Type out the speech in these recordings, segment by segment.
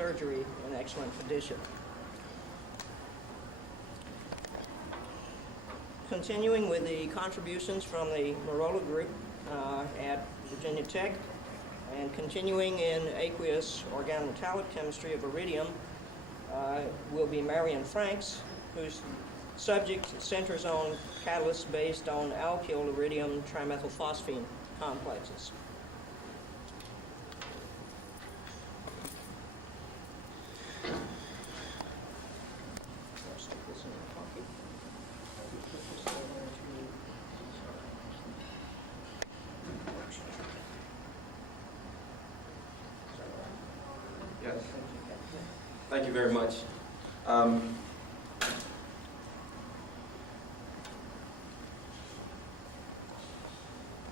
surgery in excellent condition. Continuing with the contributions from the Marola group at Virginia Tech, and continuing in aqueous organometallic chemistry of iridium will be Marion Franks, whose subject centers on catalysts based on alkyliridiumtrimethylphosphine complexes. Yes. Thank you very much.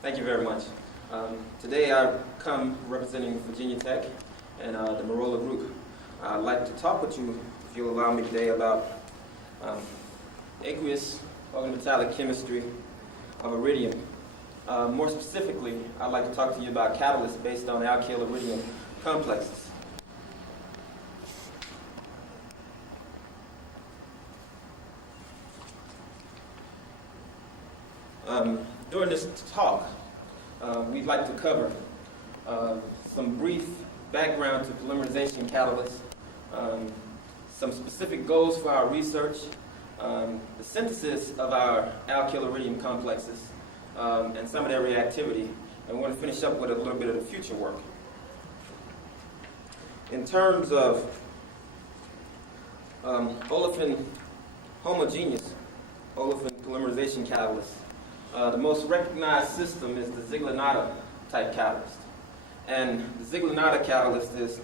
Thank you very much. Today I come representing Virginia Tech and the Marola group. I'd like to talk with you, if you'll allow me today, about aqueous organometallic chemistry of iridium. More specifically, I'd like to talk to you about catalysts based on alkyl-iridium complexes. During this talk, we'd like to cover some brief background to polymerization catalysts, some specific goals for our research, the synthesis of our alkyl-iridium complexes, and some of their reactivity. And we're going to finish up with a little bit of the future work. In terms of olefin homogeneous olefin polymerization catalysts, the most recognized system is the ZieglerNatta type catalyst. And the ZieglerNatta catalyst is,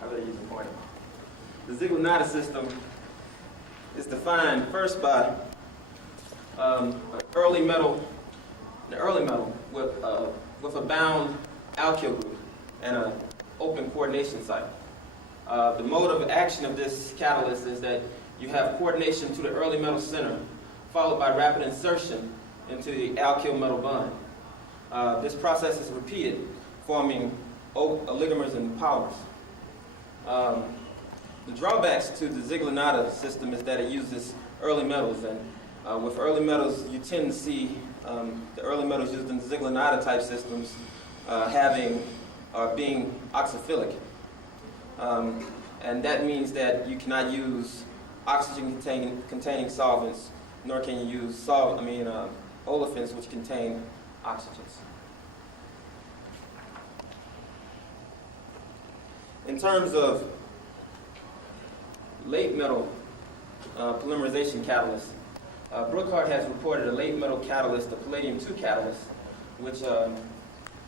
I better use the pointer. The ZieglerNatta system is defined first by an early metal with a bound alkyl group and an open coordination site. The mode of action of this catalyst is that you have coordination to the early metal center, followed by rapid insertion into the alkyl metal bond. This process is repeated, forming oligomers and polymers. The drawbacks to the ZieglerNatta system is that it uses early metals, and with early metals, you tend to see the early metals used in the ZieglerNatta type systems being oxyphilic. And that means that you cannot use oxygen-containing solvents, nor can you use olefins which contain oxygens. In terms of late metal polymerization catalysts, Brookhart has reported a late metal catalyst, a palladium-2 catalyst, which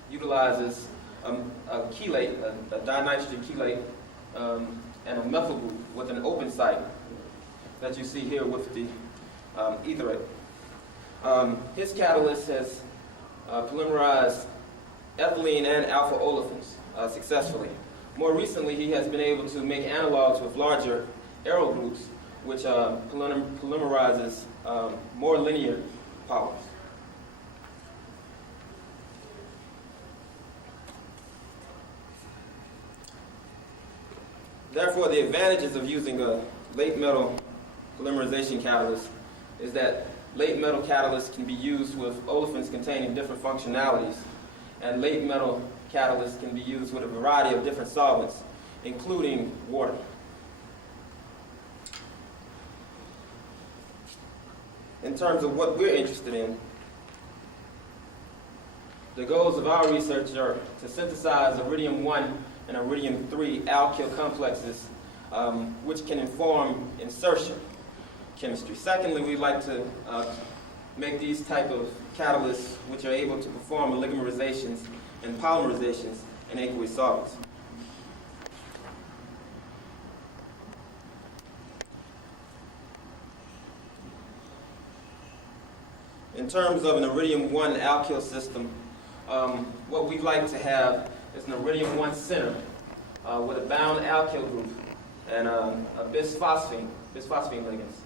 utilizes a chelate, a dinitrogen chelate, and a methyl group with an open site that you see here with the etherate. His catalyst has polymerized ethylene and alpha olefins successfully. More recently, he has been able to make analogs with larger aryl groups, which polymerizes more linear polymers. Therefore, the advantages of using a late metal polymerization catalyst is that late metal catalysts can be used with olefins containing different functionalities, and late metal catalysts can be used with a variety of different solvents, including water. In terms of what we're interested in, the goals of our research are to synthesize iridium-1 and iridium-3 alkyl complexes, which can inform insertion chemistry. Secondly, we'd like to make these type of catalysts which are able to perform oligomerizations and polymerizations in aqueous solvents. In terms of an iridium-1 alkyl system, what we'd like to have is an iridium-1 center with a bound alkyl group and a bisphosphine ligands.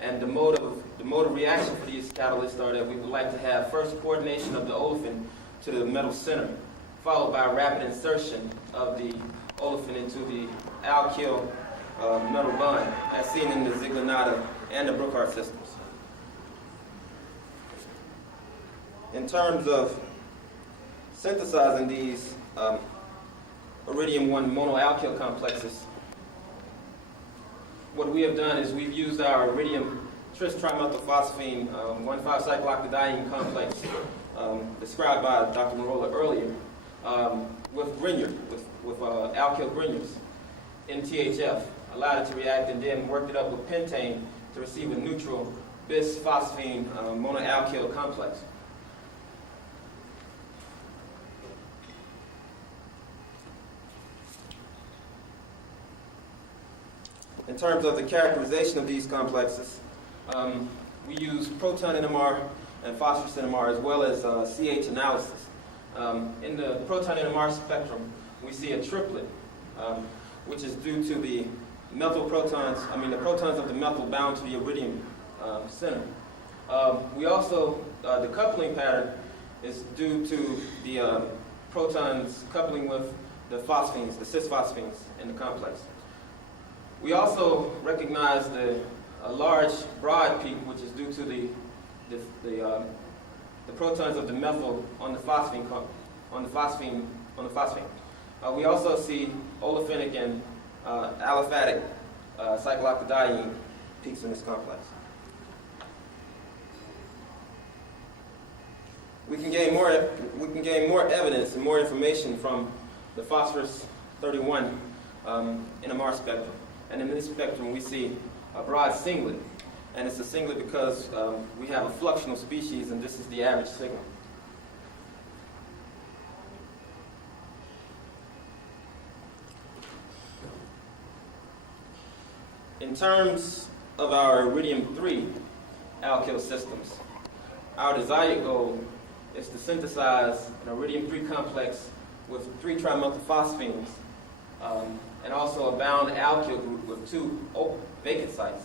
And the mode of reaction for these catalysts are that we would like to have first coordination of the olefin to the metal center, followed by rapid insertion of the olefin into the alkyl metal bond, as seen in the ZieglerNatta and the Brookhart systems. In terms of synthesizing these iridium-1 monoalkyl complexes, what we have done is we've used our iridium trimethylphosphine 1,5-cyclooctadiene complex described by Dr. Marola earlier with Grignard, with alkyl Grignards in THF, allowed it to react, and then worked it up with pentane to receive a neutral bis-phosphine monoalkyl complex. In terms of the characterization of these complexes, we use proton NMR and phosphorus NMR, as well as CH analysis. In the proton NMR spectrum, we see a triplet, which is due to the the protons of the methyl bound to the iridium center. We also, the coupling pattern is due to the protons coupling with the phosphines, the cis-phosphines in the complex. We also recognize a large broad peak, which is due to the protons of the methyl on the phosphine. We also see olefinic and aliphatic cyclooctadiene peaks in this complex. We can gain more evidence and more information from the phosphorus 31 NMR spectrum. And in this spectrum, we see a broad singlet. And it's a singlet because we have a fluxional species, and this is the average signal. In terms of our iridium-3 alkyl systems, our desired goal is to synthesize an iridium-3 complex with 3 trimethylphosphines, and also a bound alkyl group with 2 vacant sites.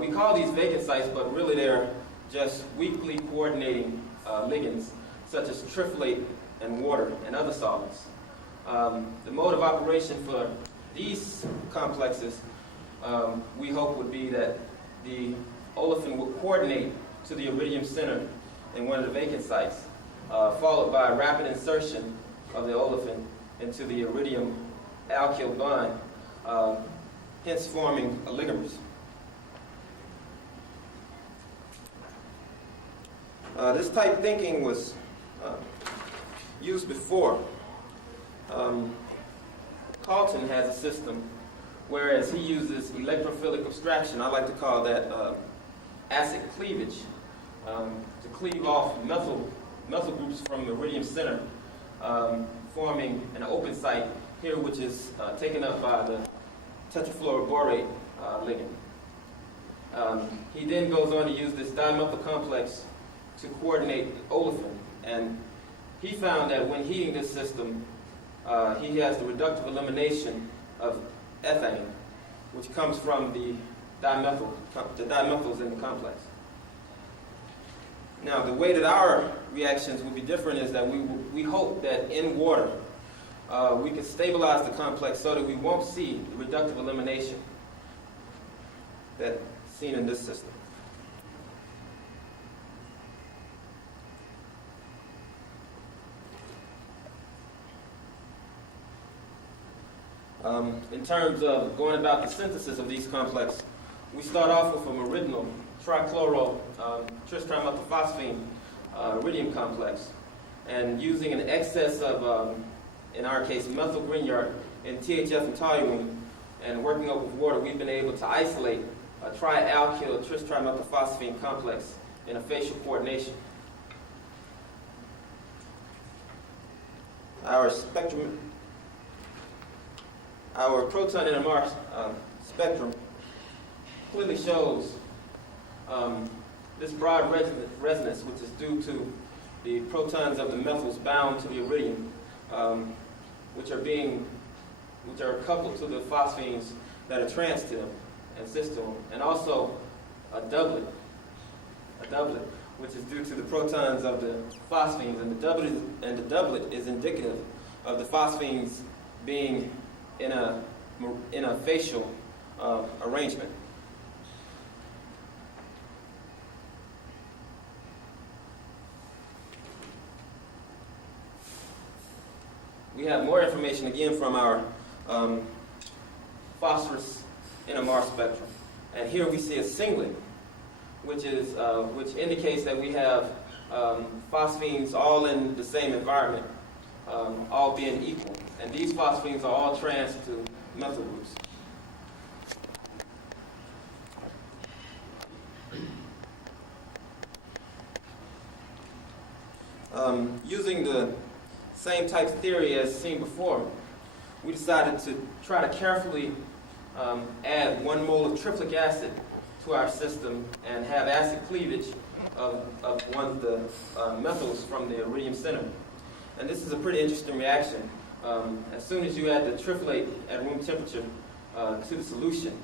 We call these vacant sites, but really they're just weakly coordinating ligands, such as triplet and water and other solvents. The mode of operation for these complexes, we hope, would be that the olefin will coordinate to the iridium center in one of the vacant sites, followed by a rapid insertion of the olefin into the iridium alkyl bond, hence forming oligomers. This type thinking was used before. Carlton has a system, whereas he uses electrophilic abstraction. I like to call that acid cleavage, to cleave off methyl groups from the iridium center, forming an open site here, which is taken up by the tetrafluoroborate ligand. He then goes on to use this dimethyl complex to coordinate olefin, and he found that when heating this system, he has the reductive elimination of ethane, which comes from the dimethyls in the complex. Now, the way that our reactions will be different is that we hope that in water, we can stabilize the complex so that we won't see the reductive elimination that's seen in this system. In terms of going about the synthesis of these complexes, we start off with a meridinal trichloro trimethylphosphine iridium complex, and using an excess of, in our case, methyl Grignard and THF and toluene, and working up with water, we've been able to isolate a trialkyl trimethylphosphine complex in a facial coordination. Our proton NMR spectrum clearly shows this broad resonance, which is due to the protons of the methyls bound to the iridium, which are coupled to the phosphines that are trans to them and cis to them, and also a doublet which is due to the protons of the phosphines, and the doublet is indicative of the phosphines being in a facial arrangement. We have more information again from our phosphorus NMR spectrum, and here we see a singlet, which indicates that we have phosphines all in the same environment, all being equal, and these phosphines are all trans to methyl groups. Using the same type of theory as seen before, we decided to try to carefully add 1 mole of triplet acid to our system and have acid cleavage of one of the methyls from the iridium center. And this is a pretty interesting reaction. As soon as you add the triplet at room temperature to the solution,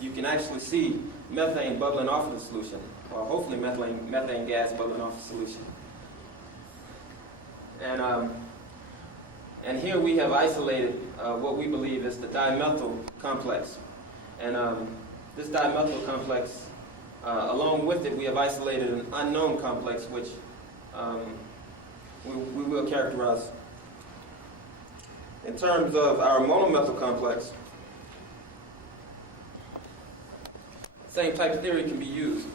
you can actually see methane bubbling off of the solution, or hopefully methane gas bubbling off the solution. And here we have isolated what we believe is the dimethyl complex. And this dimethyl complex, along with it, we have isolated an unknown complex, which we will characterize. In terms of our monomethyl complex, same type of theory can be used.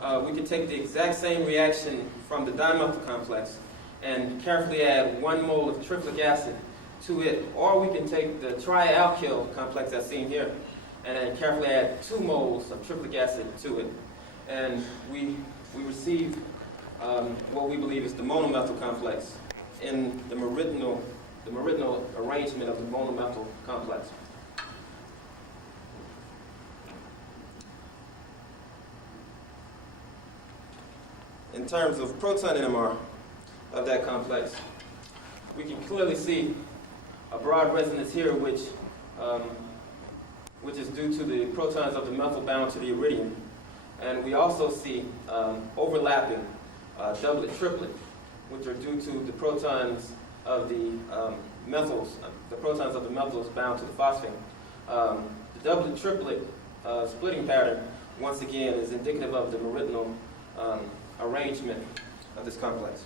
We can take the exact same reaction from the dimethyl complex and carefully add 1 mole of triplet acid to it, or we can take the trialkyl complex as seen here and then carefully add 2 moles of triplet acid to it, and we receive what we believe is the monomethyl complex in the meridional arrangement of the monomethyl complex. In terms of proton NMR of that complex, we can clearly see a broad resonance here, which is due to the protons of the methyl bound to the iridium. And we also see overlapping doublet triplet, which are due to the protons of the methyls, bound to the phosphine. The doublet triplet splitting pattern, once again, is indicative of the meridional arrangement of this complex.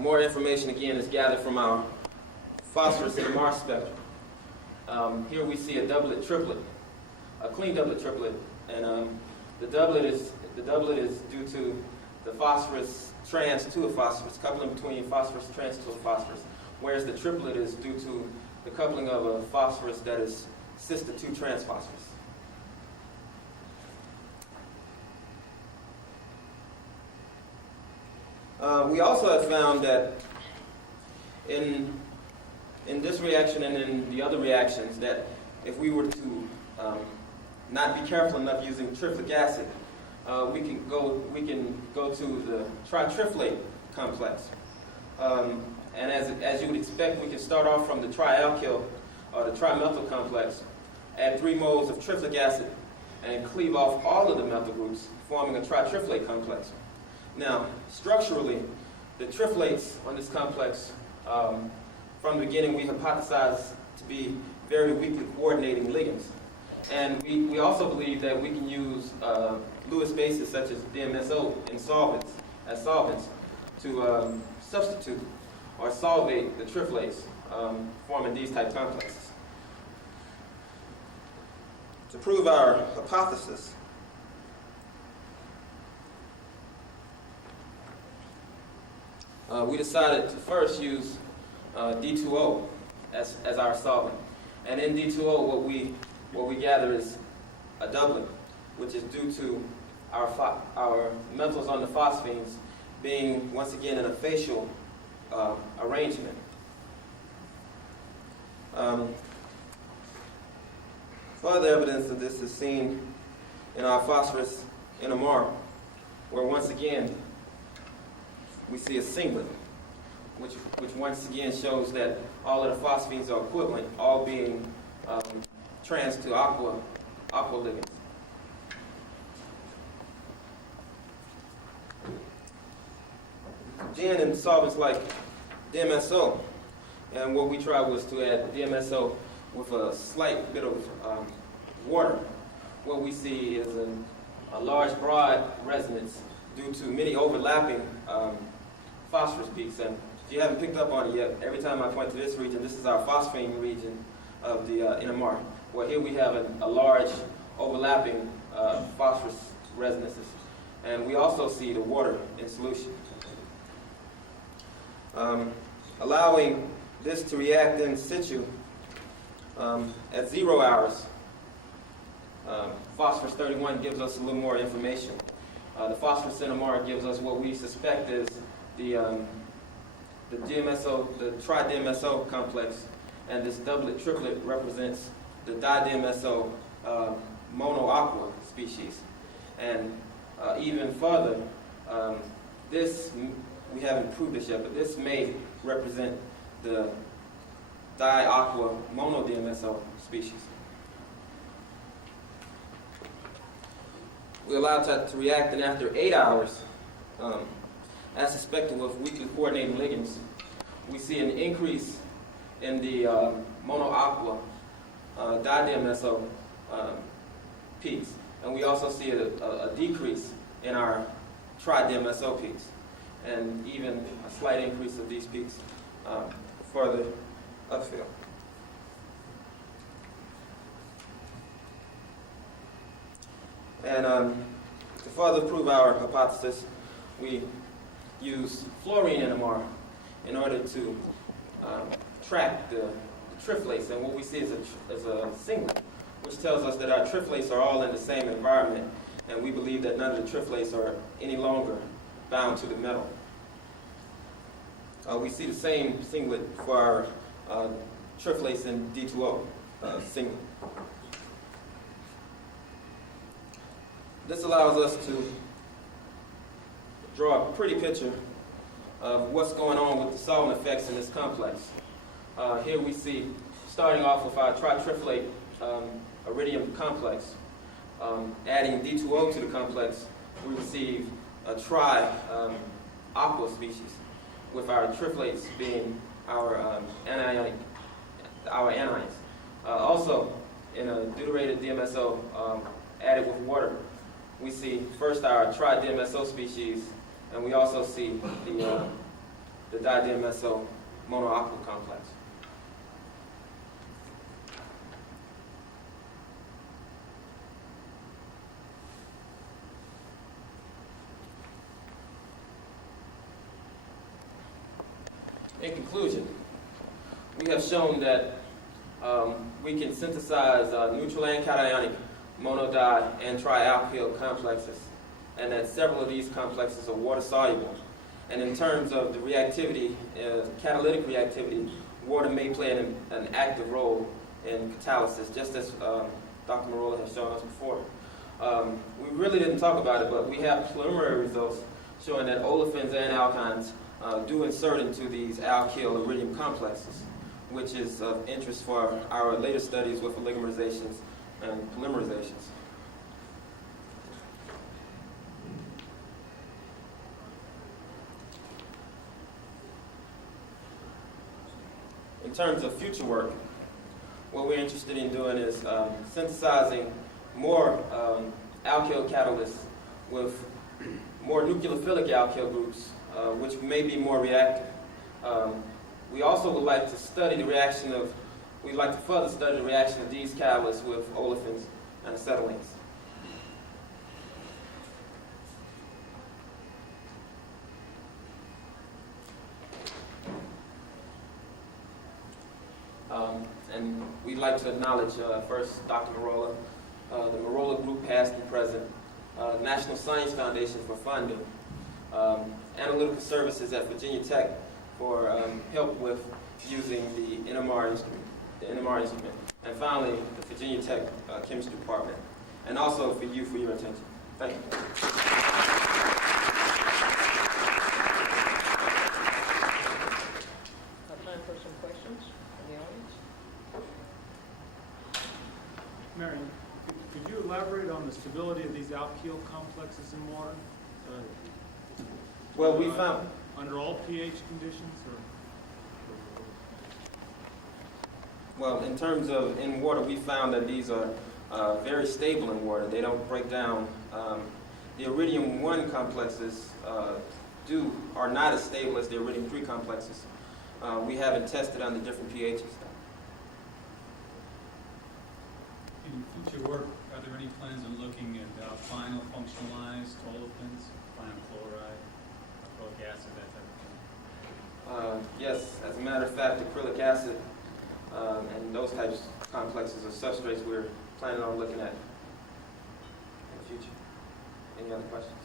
More information again is gathered from our phosphorus NMR spectrum. Here we see a doublet triplet, a clean doublet triplet, and the doublet is due to the phosphorus trans to a phosphorus, coupling between phosphorus trans to a phosphorus, whereas the triplet is due to the coupling of a phosphorus that is cis to 2 trans phosphorus. We also have found that in this reaction and in the other reactions, that if we were to not be careful enough using triplet acid, we can go to the tritriflate complex. And as you would expect, we can start off from the trialkyl or the trimethyl complex, add 3 moles of triplet acid, and cleave off all of the methyl groups, forming a tritriflate complex. Now, structurally, the triflates on this complex, from the beginning, we hypothesized to be very weakly coordinating ligands. And we also believe that we can use Lewis bases such as DMSO in solvents to substitute or solvate the triflates, forming these type complexes. To prove our hypothesis, we decided to first use D2O as our solvent. And in D2O, what we gather is a doublet, which is due to our methyls on the phosphines being, once again, in a facial arrangement. Further evidence of this is seen in our phosphorus NMR, where once again we see a singlet, which once again shows that all of the phosphines are equivalent, all being trans to aqua aqua ligands. Again, in solvents like DMSO, and what we tried was to add DMSO with a slight bit of water. What we see is a large, broad resonance due to many overlapping phosphorus peaks. And if you haven't picked up on it yet, every time I point to this region, this is our phosphine region of the NMR. Well, here we have a large overlapping phosphorus resonances. And we also see the water in solution. Allowing this to react in situ at 0 hours, phosphorus 31 gives us a little more information. The phosphorus NMR gives us what we suspect is the DMSO, the tri-DMSO complex, and this doublet triplet represents the di-DMSO mono-aqua species. And even further, this, we haven't proved this yet, but this may represent the di-aqua mono-DMSO species. We allowed that to react, and after 8 hours, as suspected with weakly coordinating ligands, we see an increase in the mono-aqua di-DMSO peaks. And we also see a decrease in our tri-DMSO peaks, and even a slight increase of these peaks further upfield. And to further prove our hypothesis, we use fluorine NMR in order to track the tripletes. And what we see is a singlet, which tells us that our tripletes are all in the same environment, and we believe that none of the tripletes are any longer bound to the metal. We see the same singlet for our tripletes in D2O singlet. This allows us to draw a pretty picture of what's going on with the solvent effects in this complex. Here we see, starting off with our tri-triplet iridium complex, adding D2O to the complex, we receive a tri-aqua species, with our triplets being our anions. Also, in a deuterated DMSO added with water, we see first our tri-DMSO species, and we also see the di-DMSO mono-aqua complex. In conclusion, we have shown that we can synthesize neutral and cationic monodi and trialkyl complexes, and that several of these complexes are water soluble. And in terms of the reactivity, catalytic reactivity, water may play an active role in catalysis, just as Dr. Marola has shown us before. We really didn't talk about it, but we have preliminary results showing that olefins and alkynes do insert into these alkyl iridium complexes, which is of interest for our later studies with oligomerizations and polymerizations. In terms of future work, what we're interested in doing is synthesizing more alkyl catalysts with more nucleophilic alkyl groups, which may be more reactive. We also would like to study the reaction of, we'd like to further study the reaction of these catalysts with olefins and acetylenes. And we'd like to acknowledge first Dr. Marola, the Marola Group past and present, National Science Foundation for funding, Analytical Services at Virginia Tech for help with using the NMR instrument, and finally the Virginia Tech Chemistry Department, and also for you for your attention. Thank you. Time for some questions from the audience. Marion, could stability of these alkyl complexes in water? Well, we found, Under all pH conditions, or? well, in terms of in water, we found that these are very stable in water. They don't break down. The iridium 1 complexes are not as stable as the iridium 3 complexes. We haven't tested under different pHs. In future work, are there any plans on looking at final functionalized olefins, final chloride, acrylic acid, that type of thing? Yes, as a matter of fact, acrylic acid and those types of complexes are substrates we're planning on looking at in the future. Any other questions?